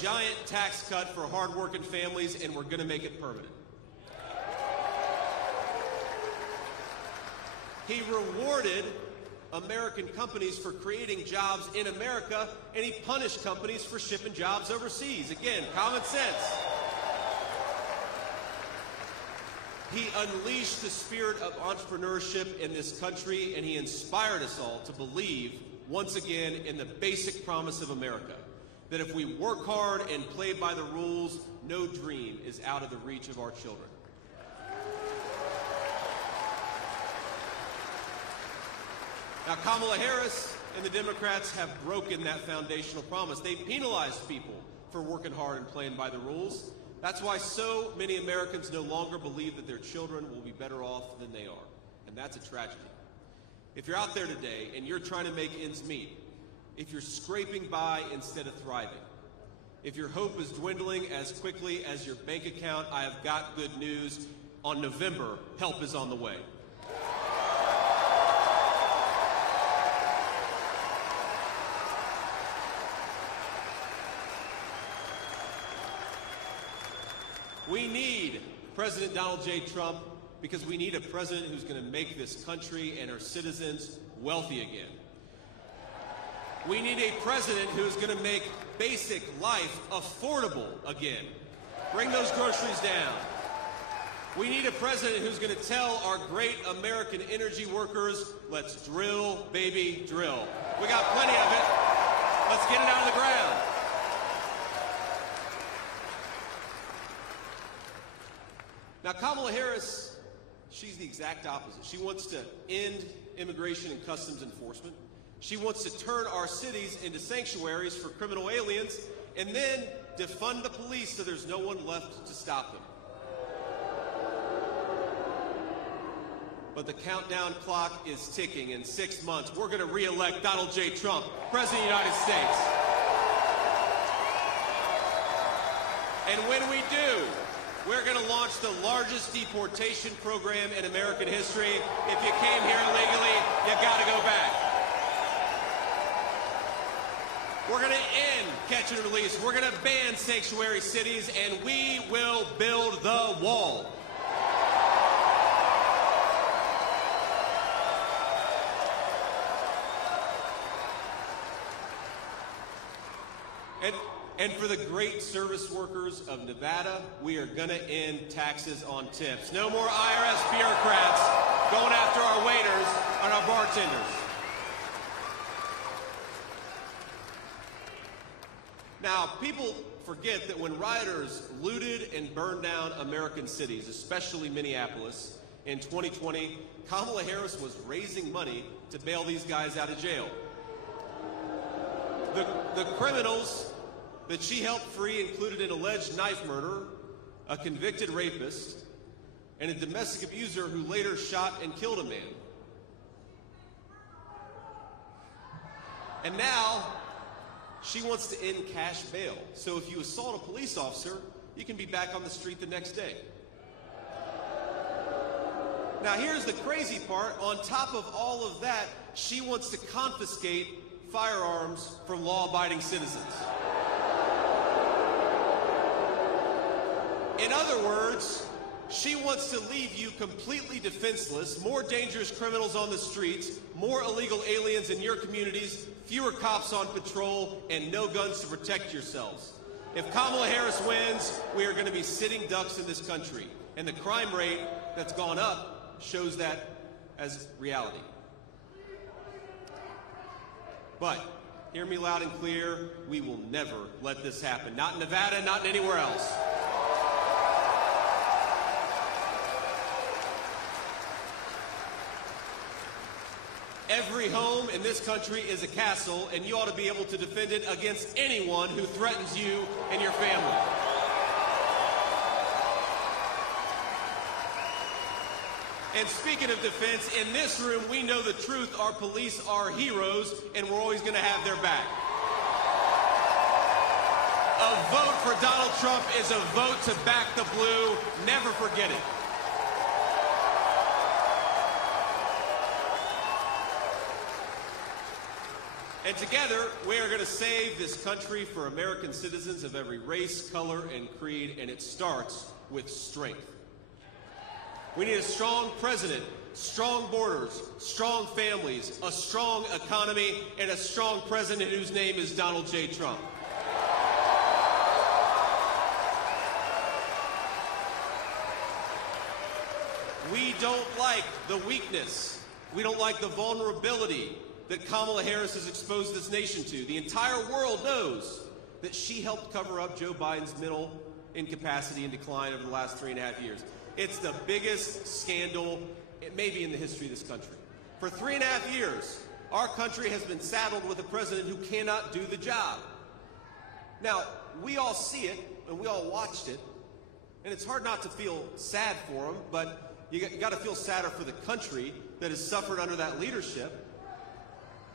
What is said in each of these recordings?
giant tax cut for hardworking families, and we're going to make it permanent. He rewarded American companies for creating jobs in America, and he punished companies for shipping jobs overseas. Again, common sense. He unleashed the spirit of entrepreneurship in this country, and he inspired us all to believe, once again, in the basic promise of America, that if we work hard and play by the rules, no dream is out of the reach of our children. Now, Kamala Harris and the Democrats have broken that foundational promise. They penalized people for working hard and playing by the rules. That's why so many Americans no longer believe that their children will be better off than they are. And that's a tragedy. If you're out there today and you're trying to make ends meet, if you're scraping by instead of thriving, if your hope is dwindling as quickly as your bank account, I have got good news. On November, help is on the way. We need President Donald J. Trump because we need a president who's going to make this country and our citizens wealthy again. We need a president who's going to make basic life affordable again. Bring those groceries down. We need a president who's going to tell our great American energy workers, let's drill, baby, drill. We got plenty of it. Let's get it out of the ground. Now, Kamala Harris, she's the exact opposite. She wants to end immigration and customs enforcement. She wants to turn our cities into sanctuaries for criminal aliens and then defund the police so there's no one left to stop them. But the countdown clock is ticking. In 6 months, we're going to re-elect Donald J. Trump, President of the United States. And when we do, we're going to launch the largest deportation program in American history. If you came here illegally, you got to go back. We're going to end catch and release. We're going to ban sanctuary cities, and we will build the wall. And for the great service workers of Nevada, we are going to end taxes on tips. No more IRS bureaucrats going after our waiters and our bartenders. Now, people forget that when rioters looted and burned down American cities, especially Minneapolis, in 2020, Kamala Harris was raising money to bail these guys out of jail. The criminals that she helped free included an alleged knife murderer, a convicted rapist, and a domestic abuser who later shot and killed a man. And now, she wants to end cash bail. So if you assault a police officer, you can be back on the street the next day. Now here's the crazy part. On top of all of that, she wants to confiscate firearms from law-abiding citizens. In other words, she wants to leave you completely defenseless, more dangerous criminals on the streets, more illegal aliens in your communities, fewer cops on patrol, and no guns to protect yourselves. If Kamala Harris wins, we are going to be sitting ducks in this country. And the crime rate that's gone up shows that as reality. But, hear me loud and clear, we will never let this happen. Not in Nevada, not anywhere else. Every home in this country is a castle, and you ought to be able to defend it against anyone who threatens you and your family. And speaking of defense, in this room, we know the truth. Our police are heroes, and we're always going to have their back. A vote for Donald Trump is a vote to back the blue. Never forget it. And together, we are going to save this country for American citizens of every race, color, and creed, and it starts with strength. We need a strong president, strong borders, strong families, a strong economy, and a strong president whose name is Donald J. Trump. We don't like the weakness. We don't like the vulnerability that Kamala Harris has exposed this nation to. The entire world knows that she helped cover up Joe Biden's mental incapacity and decline over the last 3.5 years. It's the biggest scandal, maybe in the history of this country. For 3.5 years, our country has been saddled with a president who cannot do the job. Now, we all see it, and we all watched it, and it's hard not to feel sad for him, but you got to feel sadder for the country that has suffered under that leadership.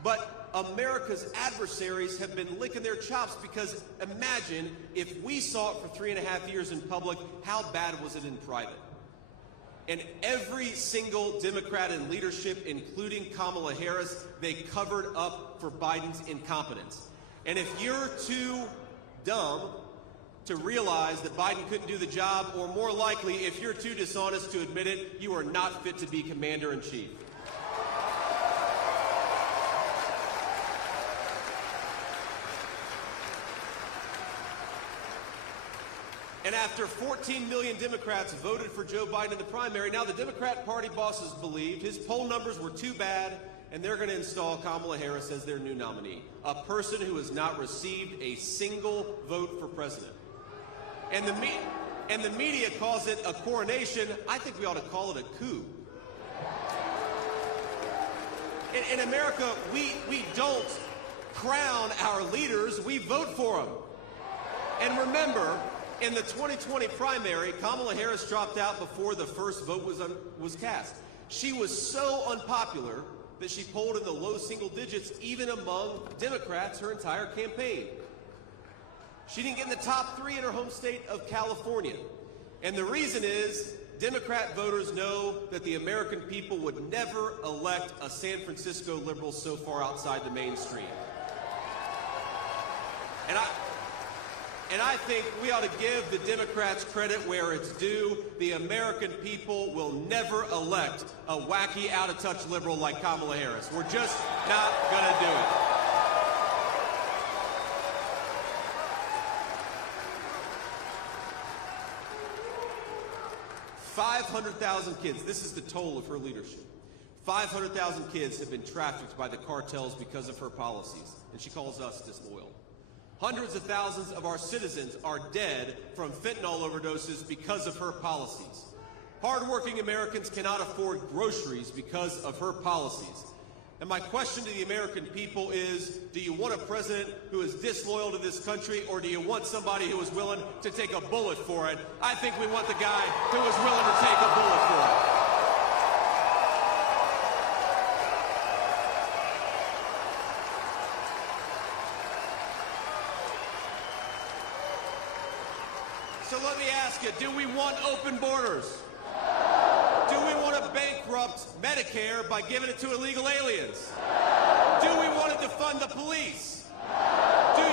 But America's adversaries have been licking their chops because imagine if we saw it for 3.5 years in public, how bad was it in private? And every single Democrat in leadership, including Kamala Harris, they covered up for Biden's incompetence. And if you're too dumb to realize that Biden couldn't do the job, or more likely, if you're too dishonest to admit it, you are not fit to be commander-in-chief. And after 14 million Democrats voted for Joe Biden in the primary, now the Democrat Party bosses believed his poll numbers were too bad, and they're going to install Kamala Harris as their new nominee, a person who has not received a single vote for president. And the media calls it a coronation. I think we ought to call it a coup. In America, we don't crown our leaders, we vote for them. And remember, in the 2020 primary, Kamala Harris dropped out before the first vote was cast. She was so unpopular that she polled in the low single digits even among Democrats her entire campaign. She didn't get in the top 3 in her home state of California. And the reason is Democrat voters know that the American people would never elect a San Francisco liberal so far outside the mainstream. And I think we ought to give the Democrats credit where it's due. The American people will never elect a wacky, out-of-touch liberal like Kamala Harris. We're just not going to do it. 500,000 kids, this is the toll of her leadership. 500,000 kids have been trafficked by the cartels because of her policies, and she calls us disloyal. Hundreds of thousands of our citizens are dead from fentanyl overdoses because of her policies. Hardworking Americans cannot afford groceries because of her policies. And my question to the American people is, do you want a president who is disloyal to this country, or do you want somebody who is willing to take a bullet for it? I think we want the guy who is willing to take a bullet for it. So let me ask you, do we want open borders? Do we want to bankrupt Medicare by giving it to illegal aliens? Do we want to defund the police? Do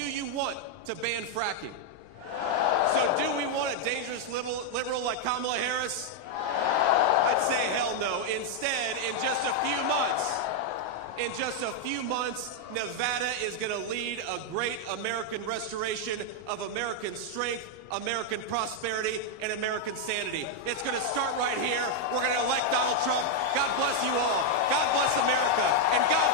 you want to ban fracking? So do we want a dangerous liberal like Kamala Harris? I'd say hell no. Instead, in just a few months, Nevada is going to lead a great American restoration of American strength, American prosperity, and American sanity. It's going to start right here. We're going to elect Donald Trump. God bless you all. God bless America. And God